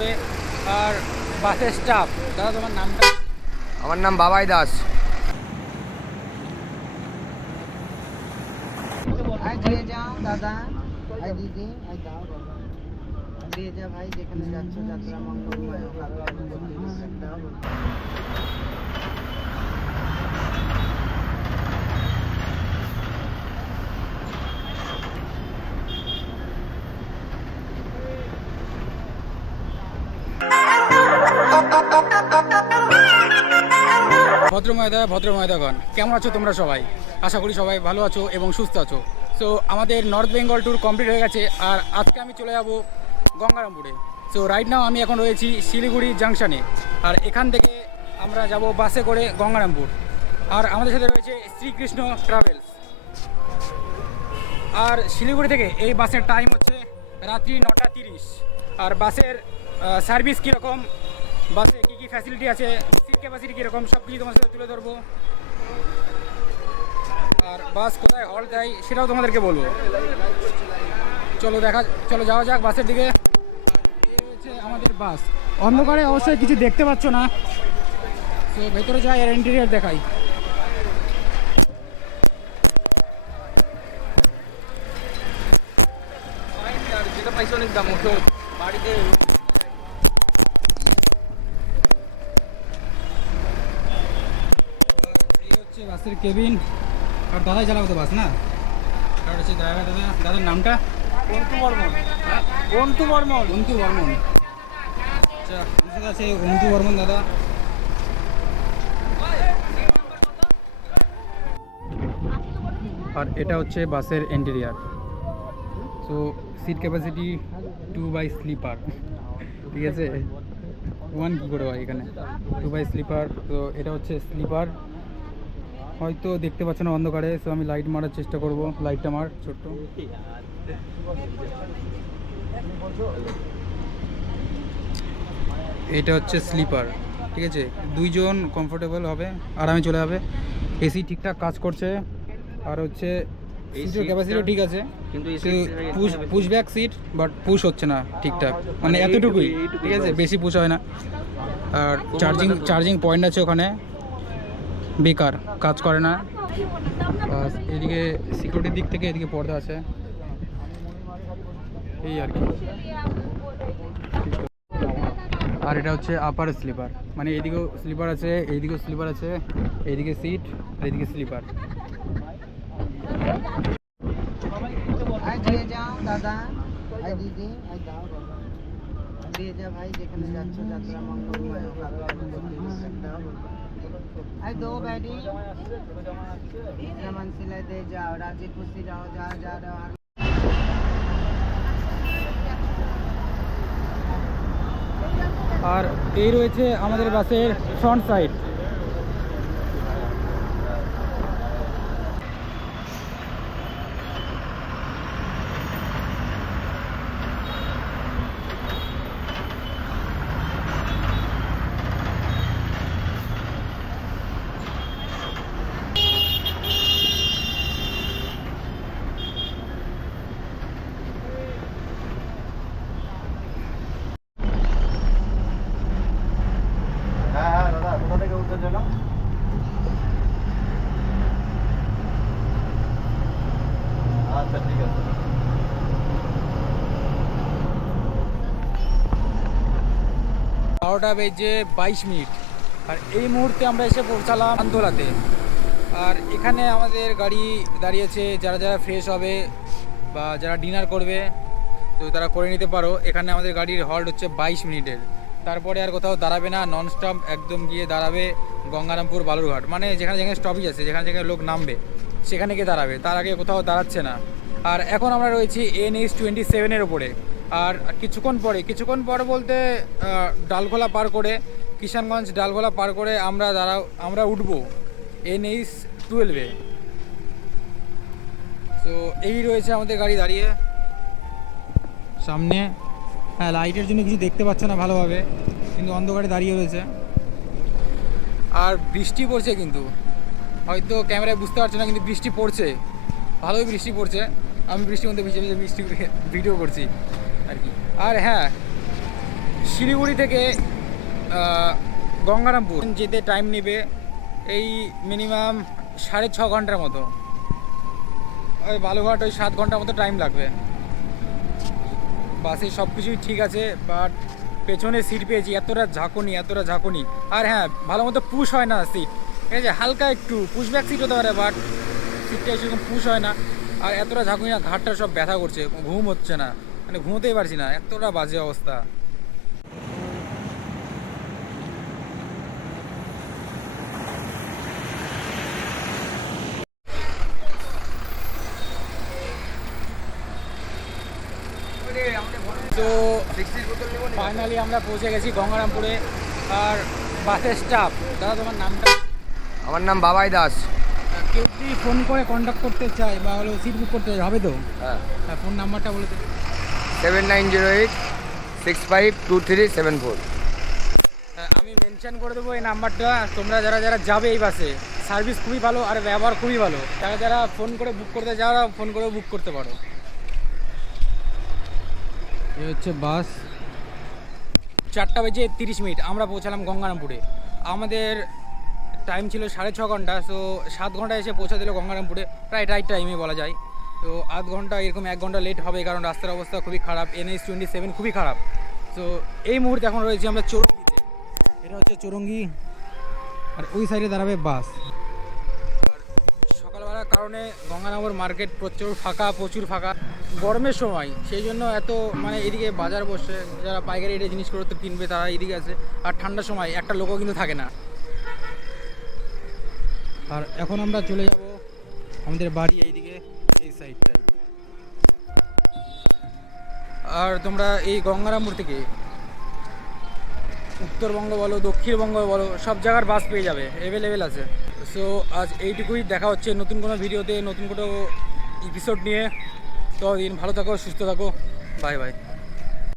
বাসে আর বাসের স্টাফ দাদা তোমার নামটা? আমার নাম বাবাই দাস। দাদা। দিয়ে যা ভাই যেখানে যাচ্ছ যাত্রা মঙ্গলময় আনন্দ দাও ভদ্র ময়দা ভদ্র ময়দাগণ কেমন আছো তোমরা সবাই? আশা করি সবাই ভালো আছো এবং সুস্থ আছো। সো আমাদের নর্থ বেঙ্গল ট্যুর কমপ্লিট হয়ে গেছে আর আজকে আমি চলে যাব গঙ্গারামপুরে। সো রাইট নাও আমি এখন রয়েছি শিলিগুড়ি জাংশনে আর এখান থেকে আমরা যাব বাসে করে গঙ্গারামপুর। আর আমাদের সাথে রয়েছে শ্রীকৃষ্ণ ট্রাভেলস আর শিলিগুড়ি থেকে এই বাসের টাইম হচ্ছে রাত্রি নটা তিরিশ। আর বাসের সার্ভিস কীরকম? বাসে কী কী ফ্যাসিলিটি আছে? ক্যাপাসিটি কীরকম সব কিছু তোমার সাথে তুলে ধরবো। আর বাস কোথায় হল দেয় সেটাও তোমাদেরকে বলব। চলো দেখা, চলো যাওয়া যাক বাসের দিকে। রয়েছে আমাদের বাস অন্ধকারে অবশ্যই কিছু দেখতে পাচ্ছ না। তো ভেতরে যাই আর ইন্টেরিয়ার দেখাই। যেটা পাইছে অনেক দাম বাড়িতে এই হচ্ছে বাসের কেবিন আর দাদাই চালাবো তো বাস না আর হচ্ছে ড্রাইভার দাদা দাদার নামটা বন্ধু বর্মন হ্যাঁ বন্ধু বর্মন অন্তু বর্মন আচ্ছা আমার সাথে আছে অন্তু বর্মন দাদা আর এটা হচ্ছে বাসের interior so seat capacity two by sleeper ঠিক আছে ওয়ান কী করে হয় এখানে টু বাই স্লিপার তো এটা হচ্ছে স্লিপার হয়তো দেখতে পাচ্ছ না অন্ধকারে সো আমি লাইট মারার চেষ্টা করব লাইটটা মার ছোট্ট। এটা হচ্ছে স্লিপার ঠিক আছে? দুইজন কমফোর্টেবল হবে আরামে চলে যাবে। এসি ঠিকঠাক কাজ করছে আর হচ্ছে সিটের ক্যাপাসিটি ঠিক আছে। কিন্তু push push back seat but push হচ্ছে না ঠিকঠাক। মানে মানে এতটুকুই ঠিক আছে? বেশি পুশ হয় না। আর চার্জিং চার্জিং পয়েন্ট আছে ওখানে। বেকার কাজ করে না। এদিকে সিকিউরিটির দিক থেকে এদিকে পর্দা আছে। এই আর কি। আর এটা হচ্ছে আপার স্লিপার মানে এইদিকেও স্লিপার আছে এইদিকেও স্লিপার আছে এইদিকে সিট আর এইদিকে স্লিপার দিদি। পেয়ে যা ভাই, যেখানে যাচ্ছ যাত্রা মঙ্গলময় আই দো ব্যাডি। যেমন সিলাই দিয়ে যাও, রাজি খুশি যাও যা যা যাও আর এই রয়েছে আমাদের বাসের ফ্রন্ট সাইড বারোটা বেজে বাইশ মিনিট। আর এই মুহূর্তে আমরা এসে পৌঁছালাম আন্দোলাতে আর এখানে আমাদের গাড়ি দাঁড়িয়েছে, যারা যারা ফ্রেশ হবে বা যারা ডিনার করবে, তো তারা করে নিতে পারো। এখানে আমাদের গাড়ির হল্ট হচ্ছে বাইশ মিনিটের। তারপরে আর কোথাও দাঁড়াবে না নন স্টপ একদম গিয়ে দাঁড়াবে গঙ্গারামপুর বালুরঘাট। মানে যেখানে যেখানে স্টপেজ আছে, যেখানে যেখানে লোক নামবে, সেখানে গিয়ে দাঁড়াবে। তার আগে কোথাও দাঁড়াচ্ছে না। আর এখন আমরা রয়েছি এন এইচ টোয়েন্টি সেভেনের ওপরে আর কিছুক্ষণ পরে, কিছুক্ষণ পর বলতে ডালখোলা পার করে, কিষানগঞ্জ ডালখোলা পার করে আমরা দাঁড়া আমরা উঠবো এন এইচ টুয়েলভে তো এই রয়েছে আমাদের গাড়ি দাঁড়িয়ে। সামনে হ্যাঁ লাইটের জন্য কিছু দেখতে পাচ্ছে না ভালোভাবে, কিন্তু অন্ধকারে দাঁড়িয়ে রয়েছে। আর বৃষ্টি পড়ছে কিন্তু। হয়তো ক্যামেরায় বুঝতে পারছে না, কিন্তু বৃষ্টি পড়ছে। ভালোই বৃষ্টি পড়ছে। আমি বৃষ্টির মধ্যে ভিজে ভিজে বৃষ্টি ভিডিও করছি। আর হ্যাঁ শিলিগুড়ি থেকে গঙ্গারামপুর যেতে টাইম নেবে এই মিনিমাম সাড়ে ছ ঘণ্টার মতো। ওই বালুঘাট ওই সাত ঘণ্টার মতো টাইম লাগবে। বাসে সব কিছুই ঠিক আছে বাট পেছনে সিট পেয়েছি, এতটা ঝাঁকুনি এতটা ঝাঁকুনি। আর হ্যাঁ ভালো মতো পুশ হয় না সিট ঠিক আছে হালকা একটু পুশ ব্যাক সিট হতে পারে বাট সিটটা সেরকম পুশ হয় না। আর এতটা ঝাঁকুনি না, ঘাটটা সব ব্যথা করছে, ঘুম হচ্ছে না। মানে ঘুমোতেই পারছি না এতটা বাজে অবস্থা। তো ফাইনালি আমরা পৌঁছে গেছি গঙ্গারামপুরে আর বাসের স্টাফ দাদা তোমার নামটা? আমার নাম বাবাই দাস। কেউ যদি ফোন করে কন্ট্যাক্ট করতে চায় বা হলো সিট বুক করতে হবে তো? হ্যাঁ। হ্যাঁ ফোন নাম্বারটা বলে দিন seven nine zero eight six five two three seven four আমি মেনশন করে দেবো এই নাম্বারটা। তোমরা যারা যারা যাবে এই বাসে সার্ভিস খুবই ভালো আর ব্যবহার খুবই ভালো। যারা যারা ফোন করে বুক করতে যারা ফোন করে বুক করতে পারো। এই হচ্ছে বাস। চারটা বেজে তিরিশ মিনিট, আমরা পৌঁছালাম গঙ্গারামপুরে। আমাদের টাইম ছিল সাড়ে ছ ঘণ্টা সো সাত ঘণ্টা এসে পৌঁছে দিল গঙ্গারামপুরে। প্রায় রাইট টাইমে বলা যায়। তো আধ ঘণ্টা, এরকম এক ঘণ্টা লেট হবে কারণ রাস্তার অবস্থা খুবই খারাপ। এনএস টোয়েন্টি সেভেন খুবই খারাপ। তো এই মুহূর্তে এখন রয়েছি আমরা চৌরঙ্গিতে। এটা হচ্ছে চৌরঙ্গি, আর ওই সাইডে দাঁড়াবে বাস। আর সকালবেলার কারণে গঙ্গানগর মার্কেট প্রচুর ফাঁকা প্রচুর ফাঁকা। গরমের সময়, সেই জন্য এত মানে এদিকে বাজার বসে, যারা পাইকারি রেটে জিনিসপত্র কিনবে, তারা এদিকে আছে। আর ঠান্ডার সময় একটা লোকও কিন্তু থাকে না। আর এখন আমরা চলে যাব আমাদের বাড়ি এইদিকে। আর তোমরা এই গঙ্গারামপুর থেকে উত্তরবঙ্গ বলো, দক্ষিণবঙ্গ বলো, সব জায়গার বাস পেয়ে যাবে অ্যাভেলেবেল আছে। সো আজ এইটুকুই, দেখা হচ্ছে নতুন কোনো ভিডিওতে নতুন কোনো এপিসোড নিয়ে। তো দিন ভালো থাকো, সুস্থ থাকো। Bye bye